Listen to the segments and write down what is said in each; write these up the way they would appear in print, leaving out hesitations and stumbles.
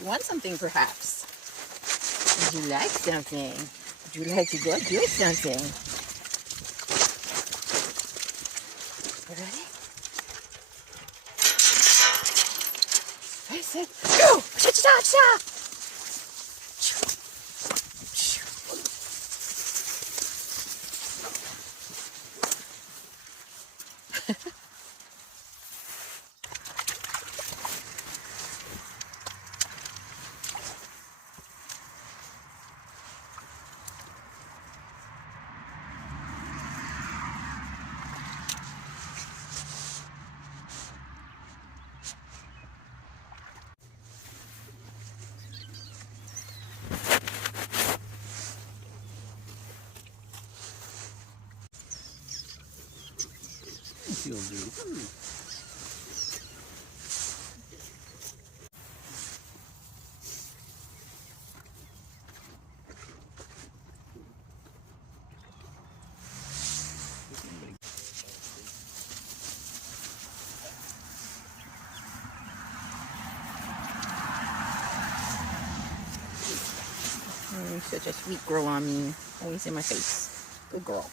You want something, perhaps? Would you like something? Would you like to go do something? Ready? I said, go! Cha-cha-cha-cha! He'll do. You're such a sweet girl on me. Always in my face. Good girl.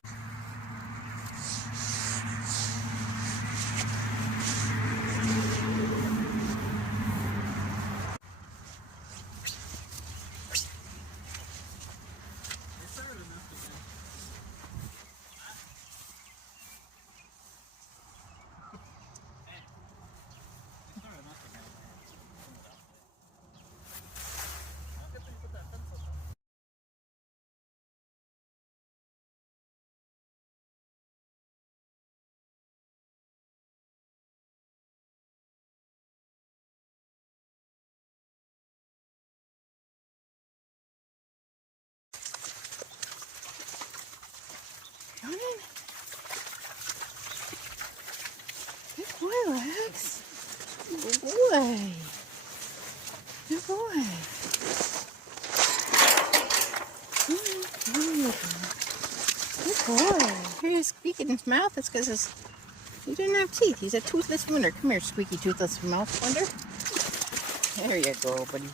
Come on in. Good boy, Lex. Good boy. Good boy. Good boy. Here he's squeaking his mouth. That's because he didn't have teeth. He's a toothless wonder. Come here, squeaky toothless mouth wonder. There you go, buddy.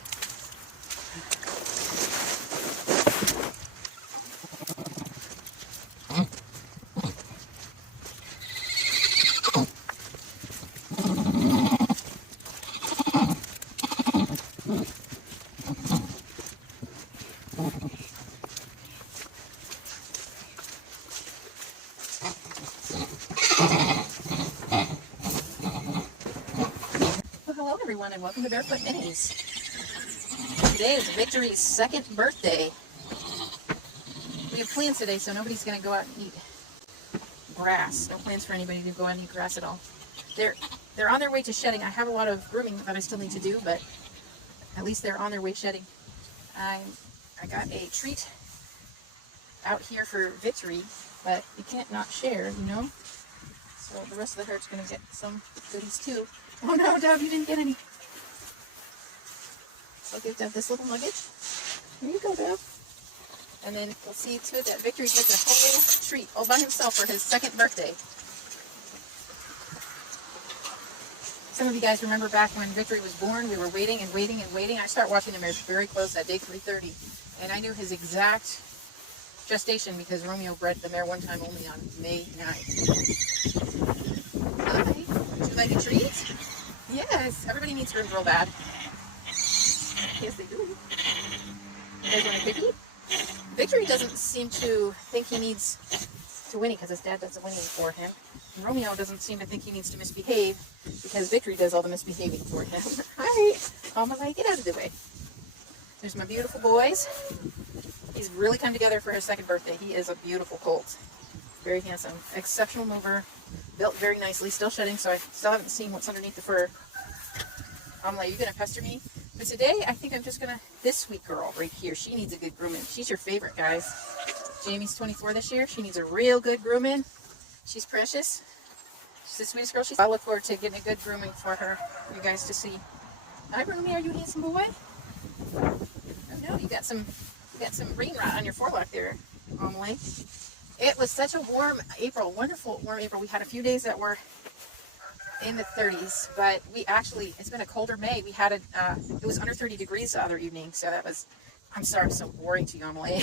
Well, hello everyone and welcome to Barefoot Minis. Today is Victory's second birthday. We have plans today, so nobody's going to go out and eat grass. No plans for anybody to go out and eat grass at all. They're on their way to shedding. I have a lot of grooming that I still need to do, but at least they're on their way shedding. I got a treat out here for Victory, but you can't not share, you know? So the rest of the herd's going to get some goodies too. Oh no, Dove, you didn't get any. So I'll give Dove this little luggage. Here you go, Dove. And then we'll see to it that Victory gets a whole treat all by himself for his second birthday. Some of you guys remember back when Victory was born, we were waiting and waiting and waiting. I start watching him very close at day 330. And I knew his exact gestation because Romeo bred the mare one time only on May 9th. Hi, would you like a treat? Yes, everybody needs room real bad. Yes, they do. You guys want a cookie? Victory doesn't seem to think he needs to whinny because his dad does the whinnying for him. And Romeo doesn't seem to think he needs to misbehave because Victory does all the misbehaving for him. Hi, Amalai, get out of the way. There's my beautiful boys. He's really come together for his second birthday. He is a beautiful colt. Very handsome. Exceptional mover. Built very nicely. Still shedding, so I still haven't seen what's underneath the fur. Amalai, you gonna pester me? But today, I think I'm just gonna, this sweet girl right here, she needs a good grooming. She's your favorite, guys. Jamie's 24 this year. She needs a real good grooming. She's precious. She's the sweetest girl. I look forward to getting a good grooming for her, for you guys to see. Hi, Rumi, are you a handsome boy? Oh no, you got some rain rot on your forelock there, Amelie. It was such a warm April, wonderful warm April. We had a few days that were in the 30s, but we actually, it's been a colder May. We had it was under 30 degrees the other evening, so that was, I'm sorry, I'm so boring to you, Emily.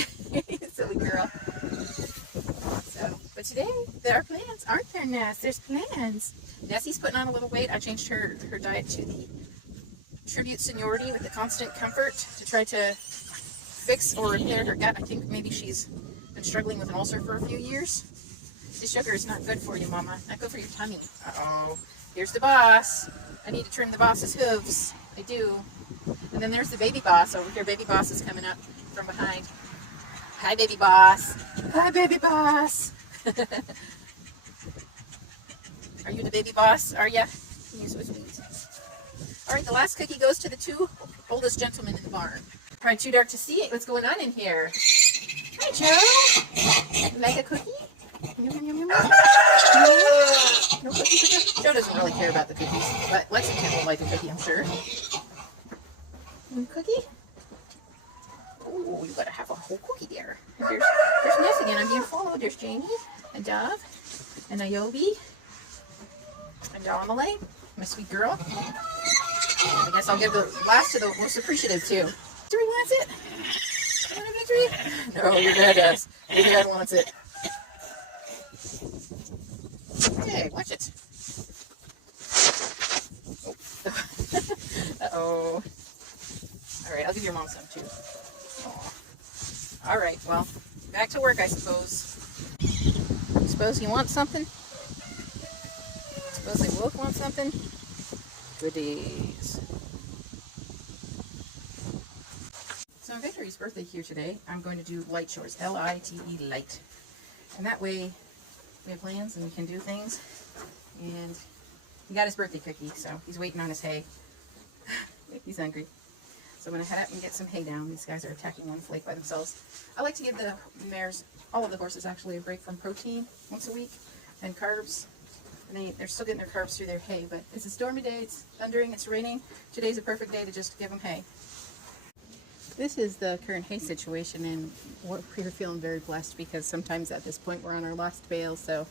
Silly girl. So, but today, there are plans, aren't there, Ness? There's plans. Nessie's putting on a little weight. I changed her diet to the Tribute Seniority with the Constant Comfort to try to fix or repair her gut. I think maybe she's been struggling with an ulcer for a few years. The sugar is not good for you, Mama. Not good for your tummy. Uh-oh. Here's the boss. I need to trim the boss's hooves. I do. And then there's the baby boss over here. Baby boss is coming up from behind. Hi, baby boss. Hi, baby boss. Are you the baby boss? Are ya? Use which means. All right, the last cookie goes to the two oldest gentlemen in the barn. Probably too dark to see what's going on in here. Hi, Joe. You like a cookie? Yum, yum, yum, yum. No cookie for Joe? Joe doesn't really care about the cookies, but Lexington will like a cookie, I'm sure. Cookie? Oh, you gotta have a whole cookie there. There's Ness again. I'm being followed. There's Jamie and Dove and Niobe and Dominique, my sweet girl. I guess I'll give the last to the most appreciative too. Victory wants it. You want a Victory? No, your dad does. Your dad wants it. Hey, watch it. Oh. Uh-oh. All right, I'll give your mom some too. Aww. All right, well, back to work, I suppose. Suppose you want something? Suppose they both want something? Goodies. So on Victory's birthday here today, I'm going to do light chores. L-I-T-E, light. And that way, we have plans and we can do things. And he got his birthday cookie, so he's waiting on his hay. He's hungry. So I'm going to head out and get some hay down. These guys are attacking one flake by themselves. I like to give the mares, all of the horses actually, a break from protein once a week and carbs. And they're still getting their carbs through their hay, but it's a stormy day, it's thundering, it's raining. Today's a perfect day to just give them hay. This is the current hay situation, and we're feeling very blessed because sometimes at this point we're on our last bale, so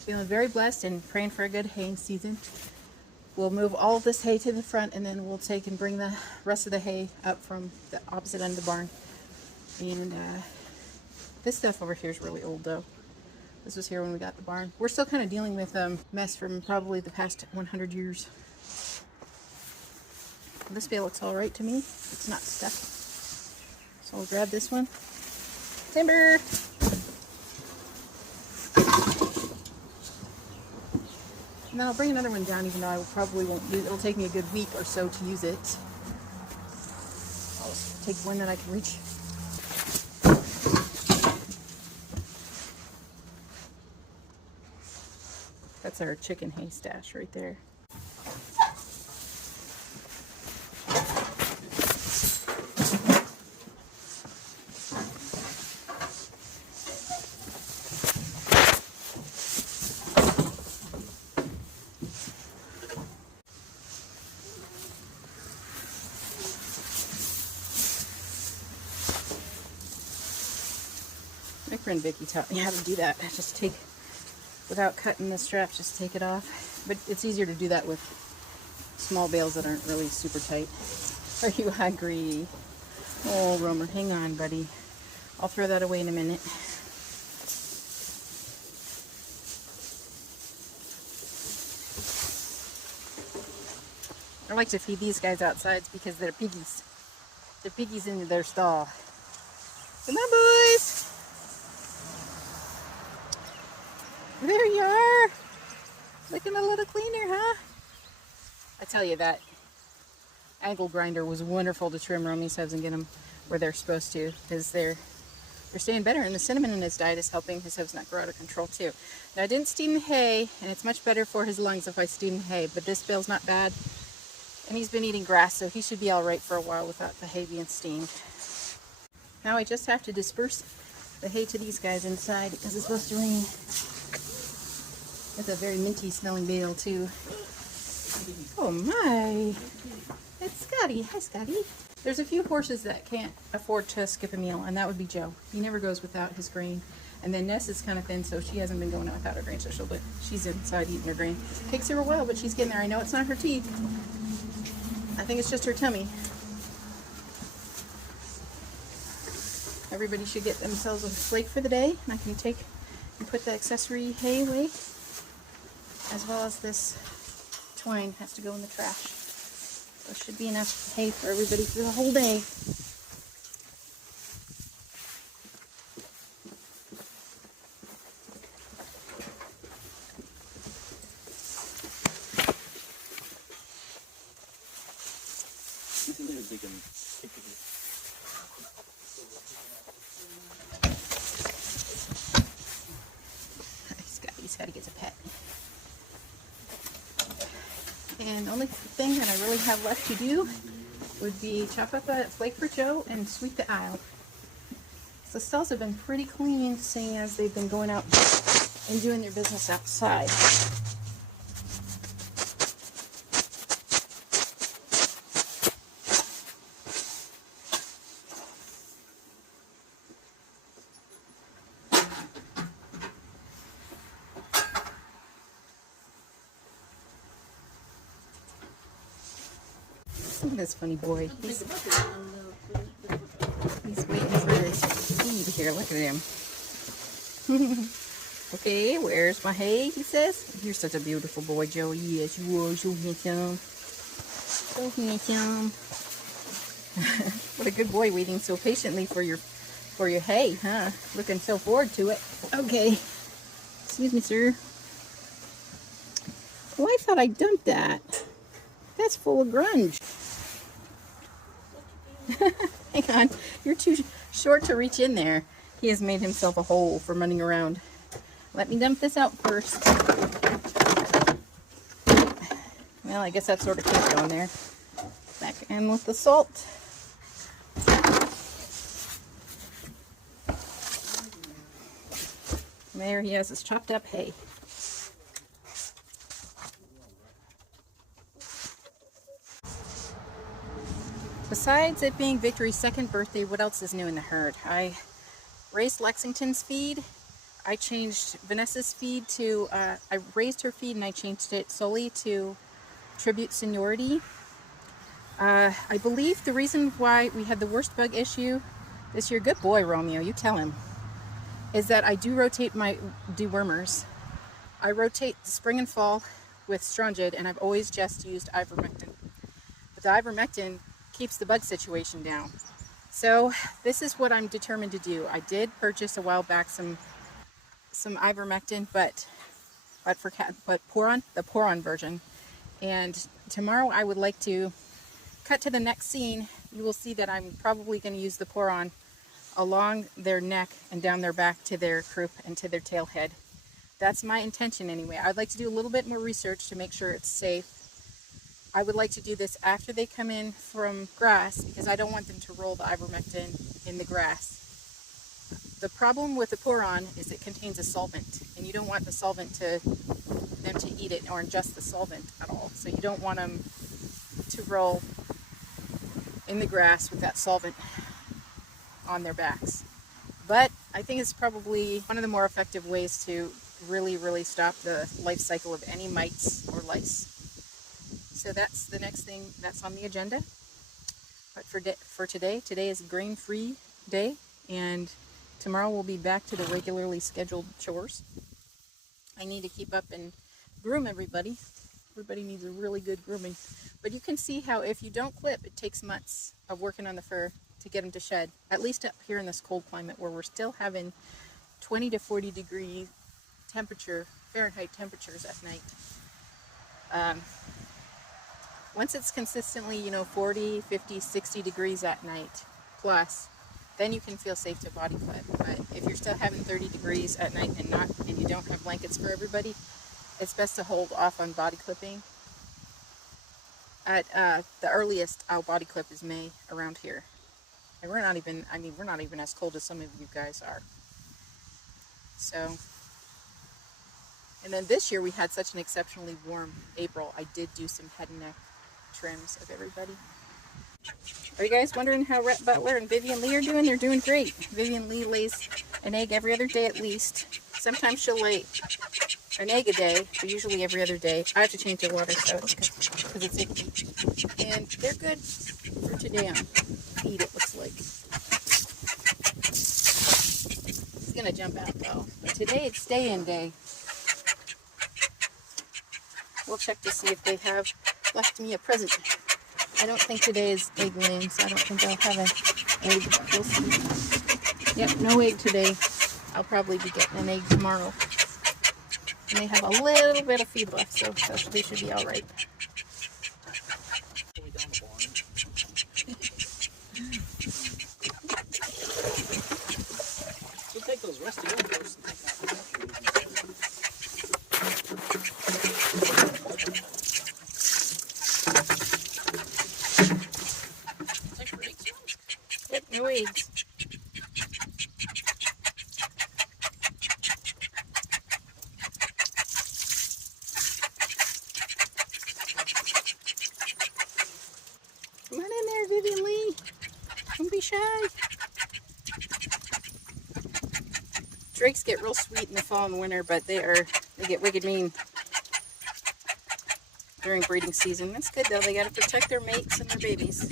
feeling very blessed and praying for a good haying season. We'll move all of this hay to the front, and then we'll take and bring the rest of the hay up from the opposite end of the barn. And this stuff over here is really old though. This was here when we got the barn. We're still kind of dealing with mess from probably the past 100 years. This bale looks all right to me. It's not stuck. So I'll grab this one. Timber! And then I'll bring another one down, even though I probably won't use it. It'll take me a good week or so to use it. I'll just take one that I can reach. That's our chicken hay stash right there. My friend Vicky taught me how to do that. Just take, without cutting the straps, just take it off. But it's easier to do that with small bales that aren't really super tight. Are you hungry? Oh, Romer, hang on, buddy. I'll throw that away in a minute. I like to feed these guys outside because they're piggies. They're piggies in their stall. Come on, boys! There you are! Looking a little cleaner, huh? I tell you, that angle grinder was wonderful to trim Romy's hooves and get them where they're supposed to, because they're staying better, and the cinnamon in his diet is helping his hooves not grow out of control too. Now, I didn't steam the hay, and it's much better for his lungs if I steam the hay, but this bale's not bad, and he's been eating grass, so he should be all right for a while without the hay being steamed. Now I just have to disperse the hay to these guys inside because it's supposed to rain. It's a very minty smelling bale too. Oh my! It's Scotty. Hi, Scotty. There's a few horses that can't afford to skip a meal, and that would be Joe. He never goes without his grain. And then Ness is kind of thin, so she hasn't been going out without her grain, so she's inside eating her grain. Takes her a while, but she's getting there. I know it's not her teeth. I think it's just her tummy. Everybody should get themselves a flake for the day, and I can take and put the accessory hay away, as well as this twine has to go in the trash. So it should be enough hay for everybody for the whole day. He's got to get a pet. And the only thing that I really have left to do would be chop up a flake for Joe and sweep the aisle. So the stalls have been pretty clean, seeing as they've been going out and doing their business outside. Look at this funny boy. He's waiting for his feed here. Look at him. Okay, where's my hay, he says. You're such a beautiful boy, Joe. Yes, you are. So handsome. So handsome. What a good boy, waiting so patiently for your hay, huh? Looking so forward to it. Okay. Excuse me, sir. Oh, I thought I dumped that. That's full of grunge. Hang on, you're too short to reach in there. He has made himself a hole for running around. Let me dump this out first. Well, I guess that sort of keeps going there. Back in with the salt. There he has his chopped up hay. Besides it being Victory's second birthday, what else is new in the herd? I raised Lexington's feed. I changed Vanessa's feed to, I raised her feed and I changed it solely to Tribute Seniority. I believe the reason why we had the worst bug issue this year, good boy Romeo, you tell him, is that I do rotate my dewormers. I rotate the spring and fall with Strongid, and I've always just used ivermectin. But the ivermectin keeps the bug situation down. So this is what I'm determined to do. I did purchase a while back some ivermectin, but the Poron version. And tomorrow I would like to cut to the next scene. You will see that I'm probably going to use the Poron along their neck and down their back to their croup and to their tail head. That's my intention anyway. I'd like to do a little bit more research to make sure it's safe. I would like to do this after they come in from grass, because I don't want them to roll the ivermectin in the grass. The problem with the Poron is it contains a solvent, and you don't want the solvent them to eat it or ingest the solvent at all. So you don't want them to roll in the grass with that solvent on their backs. But I think it's probably one of the more effective ways to really stop the life cycle of any mites or lice. So that's the next thing that's on the agenda. But for today is grain-free day, and tomorrow we'll be back to the regularly scheduled chores. I need to keep up and groom everybody. Everybody needs a really good grooming. But you can see how if you don't clip, it takes months of working on the fur to get them to shed. At least up here in this cold climate where we're still having 20 to 40 degree Fahrenheit temperatures at night. Once it's consistently, 40, 50, 60 degrees at night plus, then you can feel safe to body clip. But if you're still having 30 degrees at night and you don't have blankets for everybody, it's best to hold off on body clipping. At the earliest, our body clip is May around here. And we're not even as cold as some of you guys are. So, and then this year we had such an exceptionally warm April. I did do some head and neck trims of everybody. Are you guys wondering how Rhett Butler and Vivian Lee are doing? They're doing great. Vivian Lee lays an egg every other day at least. Sometimes she'll lay an egg a day, but usually every other day. I have to change the water so because it's icky. And they're good for today on feed, it looks like. It's going to jump out though. But today it's stay-in day. We'll check to see if they have left me a present. I don't think today is egg laying, so I don't think I'll have an egg. We'll see. Yep, no egg today. I'll probably be getting an egg tomorrow. And they have a little bit of feed left, so they should be all right. We'll take those rusty old first. Yep, no eggs. Come on in there, Vivian Lee. Don't be shy. Drakes get real sweet in the fall and winter, but they get wicked mean during breeding season. That's good though. They got to protect their mates and their babies.